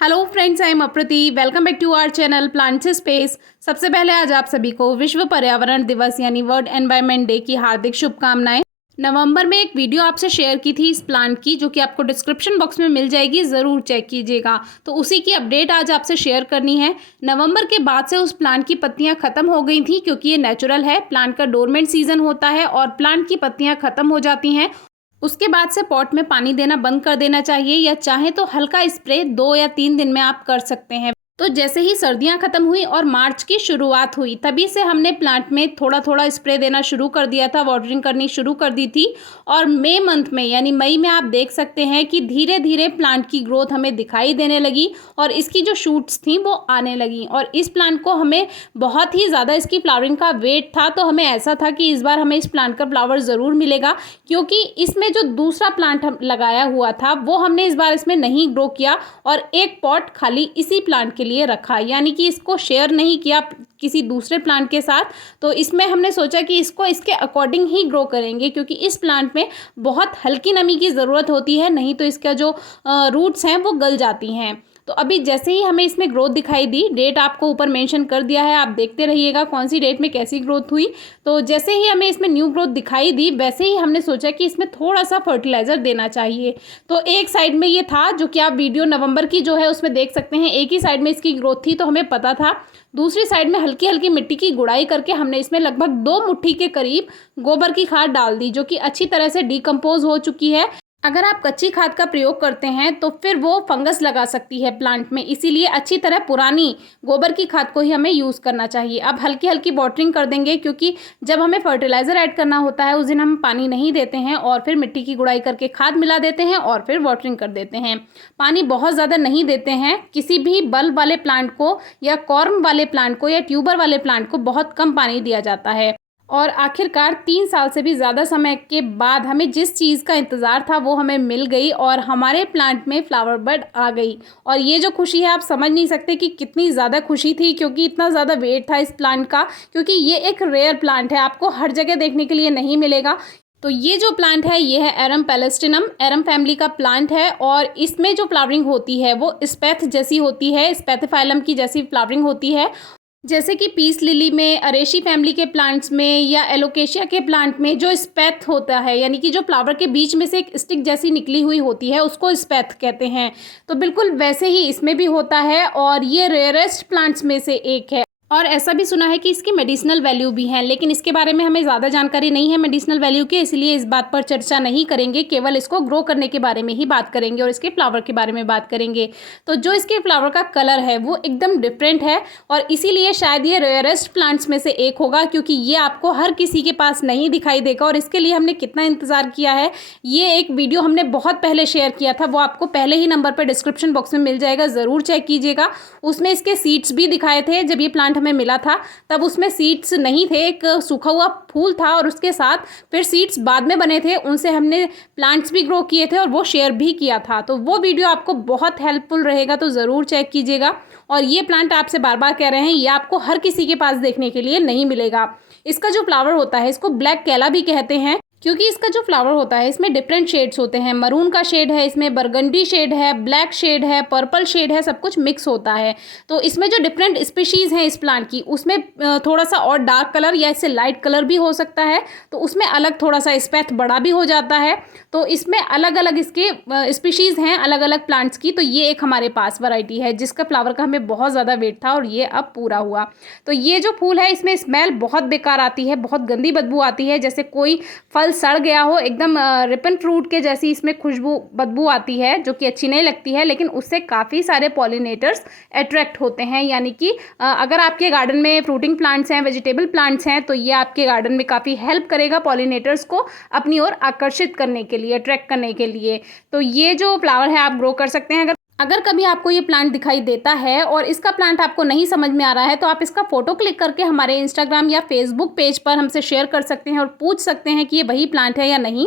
Hello friends, I am Aprati. Welcome back to our channel plants space. सबसे पहले आज आप सभी को विश्व पर्यावरण दिवस यानी वर्ल्ड एनवायरनमेंट डे की हार्दिक शुभकामनाएं। नवंबर में एक वीडियो आपसे शेयर की थी इस प्लांट की, जो कि आपको डिस्क्रिप्शन बॉक्स में मिल जाएगी, ज़रूर चेक कीजिएगा। तो उसी की अपडेट आज आपसे शेयर करनी है। नवंबर के बाद से उस प्लांट की पत्तियां खत्म हो गई थी, क्योंकि ये नेचुरल है। प्लांट का डोरमेंट सीजन होता है और प्लांट की पत्तियां खत्म हो जाती हैं। उसके बाद से पॉट में पानी देना बंद कर देना चाहिए, या चाहे तो हल्का स्प्रे 2 या 3 दिन में आप कर सकते हैं। तो जैसे ही सर्दियां खत्म हुई और मार्च की शुरुआत हुई, तभी से हमने प्लांट में थोड़ा थोड़ा स्प्रे देना शुरू कर दिया था, वाटरिंग करनी शुरू कर दी थी। और मई मंथ में यानी मई में आप देख सकते हैं कि धीरे धीरे प्लांट की ग्रोथ हमें दिखाई देने लगी और इसकी जो शूट्स थी वो आने लगी। और इस प्लांट को हमें बहुत ही ज़्यादा इसकी फ्लावरिंग का वेट था, तो हमें ऐसा था कि इस बार हमें इस प्लांट का फ्लावर ज़रूर मिलेगा, क्योंकि इसमें जो दूसरा प्लांट हम लगाया हुआ था वो हमने इस बार इसमें नहीं ग्रो किया और एक पॉट खाली इसी प्लांट के लिए रखा, यानी कि इसको शेयर नहीं किया किसी दूसरे प्लांट के साथ। तो इसमें हमने सोचा कि इसको इसके अकॉर्डिंग ही ग्रो करेंगे, क्योंकि इस प्लांट में बहुत हल्की नमी की ज़रूरत होती है, नहीं तो इसका जो रूट्स हैं वो गल जाती हैं। तो अभी जैसे ही हमें इसमें ग्रोथ दिखाई दी, डेट आपको ऊपर मेंशन कर दिया है, आप देखते रहिएगा कौन सी डेट में कैसी ग्रोथ हुई। तो जैसे ही हमें इसमें न्यू ग्रोथ दिखाई दी, वैसे ही हमने सोचा कि इसमें थोड़ा सा फर्टिलाइज़र देना चाहिए। तो एक साइड में ये था, जो कि आप वीडियो नवंबर की जो है उसमें देख सकते हैं, एक ही साइड में इसकी ग्रोथ थी, तो हमें पता था। दूसरी साइड में हल्की हल्की मिट्टी की गुड़ाई करके हमने इसमें लगभग 2 मुट्ठी के करीब गोबर की खाद डाल दी, जो कि अच्छी तरह से डिकम्पोज हो चुकी है। अगर आप कच्ची खाद का प्रयोग करते हैं तो फिर वो फंगस लगा सकती है प्लांट में, इसीलिए अच्छी तरह पुरानी गोबर की खाद को ही हमें यूज़ करना चाहिए। अब हल्की हल्की वाटरिंग कर देंगे, क्योंकि जब हमें फर्टिलाइज़र ऐड करना होता है उस दिन हम पानी नहीं देते हैं और फिर मिट्टी की गुड़ाई करके खाद मिला देते हैं और फिर वाटरिंग कर देते हैं। पानी बहुत ज़्यादा नहीं देते हैं। किसी भी बल्ब वाले प्लांट को या कॉर्म वाले प्लांट को या ट्यूबर वाले प्लांट को बहुत कम पानी दिया जाता है। और आखिरकार 3 साल से भी ज़्यादा समय के बाद हमें जिस चीज़ का इंतज़ार था वो हमें मिल गई और हमारे प्लांट में फ्लावर बड आ गई। और ये जो खुशी है आप समझ नहीं सकते कि कितनी ज़्यादा खुशी थी, क्योंकि इतना ज़्यादा वेट था इस प्लांट का, क्योंकि ये एक रेयर प्लांट है, आपको हर जगह देखने के लिए नहीं मिलेगा। तो ये जो प्लांट है ये है एरम पैलेस्टिनम, एरम फैमिली का प्लांट है। और इसमें जो फ्लावरिंग होती है वो स्पैथ जैसी होती है, स्पैथिफाइलम की जैसी फ्लावरिंग होती है। जैसे कि पीस लिली में, अरेशी फैमिली के प्लांट्स में या एलोकेशिया के प्लांट में जो स्पैथ होता है, यानी कि जो फ्लावर के बीच में से एक स्टिक जैसी निकली हुई होती है, उसको स्पैथ कहते हैं। तो बिल्कुल वैसे ही इसमें भी होता है और ये रेयरेस्ट प्लांट्स में से एक है। और ऐसा भी सुना है कि इसकी मेडिसिनल वैल्यू भी है, लेकिन इसके बारे में हमें ज़्यादा जानकारी नहीं है मेडिसिनल वैल्यू की, इसलिए इस बात पर चर्चा नहीं करेंगे। केवल इसको ग्रो करने के बारे में ही बात करेंगे और इसके फ्लावर के बारे में बात करेंगे। तो जो इसके फ्लावर का कलर है वो एकदम डिफरेंट है और इसीलिए शायद ये रेयरेस्ट प्लांट्स में से एक होगा, क्योंकि ये आपको हर किसी के पास नहीं दिखाई देगा। और इसके लिए हमने कितना इंतज़ार किया है, ये एक वीडियो हमने बहुत पहले शेयर किया था, वो आपको पहले ही नंबर पर डिस्क्रिप्शन बॉक्स में मिल जाएगा, ज़रूर चेक कीजिएगा। उसमें इसके सीड्स भी दिखाए थे। जब ये प्लांट हमें मिला था तब उसमें सीड्स नहीं थे, एक सूखा हुआ फूल था और उसके साथ फिर सीड्स बाद में बने थे, उनसे हमने प्लांट्स भी ग्रो किए थे और वो शेयर भी किया था। तो वो वीडियो आपको बहुत हेल्पफुल रहेगा, तो ज़रूर चेक कीजिएगा। और ये प्लांट आपसे बार बार कह रहे हैं, ये आपको हर किसी के पास देखने के लिए नहीं मिलेगा। इसका जो फ्लावर होता है इसको ब्लैक कैला भी कहते हैं, क्योंकि इसका जो फ्लावर होता है इसमें डिफरेंट शेड्स होते हैं। मरून का शेड है, इसमें बरगंडी शेड है, ब्लैक शेड है, पर्पल शेड है, सब कुछ मिक्स होता है। तो इसमें जो डिफरेंट स्पीशीज़ हैं इस प्लांट की, उसमें थोड़ा सा और डार्क कलर या इससे लाइट कलर भी हो सकता है, तो उसमें अलग थोड़ा सा स्पैथ बड़ा भी हो जाता है। तो इसमें अलग अलग इसके स्पीशीज़ हैं अलग अलग प्लांट्स की। तो ये एक हमारे पास वैरायटी है जिसका फ्लावर का हमें बहुत ज़्यादा वेट था और ये अब पूरा हुआ। तो ये जो फूल है इसमें स्मेल बहुत बेकार आती है, बहुत गंदी बदबू आती है, जैसे कोई फल सड़ गया हो, एकदम रिपन फ्रूट के जैसी इसमें खुशबू बदबू आती है, जो कि अच्छी नहीं लगती है। लेकिन उससे काफ़ी सारे पॉलिनेटर्स अट्रैक्ट होते हैं, यानी कि अगर आपके गार्डन में फ्रूटिंग प्लांट्स हैं, वेजिटेबल प्लांट्स हैं, तो ये आपके गार्डन में काफ़ी हेल्प करेगा पॉलिनेटर्स को अपनी ओर आकर्षित करने के लिए, अट्रैक्ट करने के लिए। तो ये जो फ्लावर है आप ग्रो कर सकते हैं। अगर कभी आपको ये प्लांट दिखाई देता है और इसका प्लांट आपको नहीं समझ में आ रहा है, तो आप इसका फोटो क्लिक करके हमारे इंस्टाग्राम या फेसबुक पेज पर हमसे शेयर कर सकते हैं और पूछ सकते हैं कि ये वही प्लांट है या नहीं।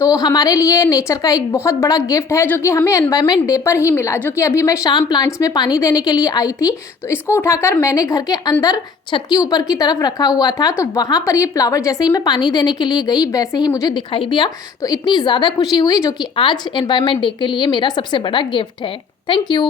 तो हमारे लिए नेचर का एक बहुत बड़ा गिफ्ट है, जो कि हमें एनवायरनमेंट डे पर ही मिला। जो कि अभी मैं शाम प्लांट्स में पानी देने के लिए आई थी, तो इसको उठाकर मैंने घर के अंदर छत की ऊपर की तरफ रखा हुआ था। तो वहाँ पर ये फ्लावर जैसे ही मैं पानी देने के लिए गई वैसे ही मुझे दिखाई दिया। तो इतनी ज़्यादा खुशी हुई, जो कि आज एनवायरनमेंट डे के लिए मेरा सबसे बड़ा गिफ्ट है। Thank you.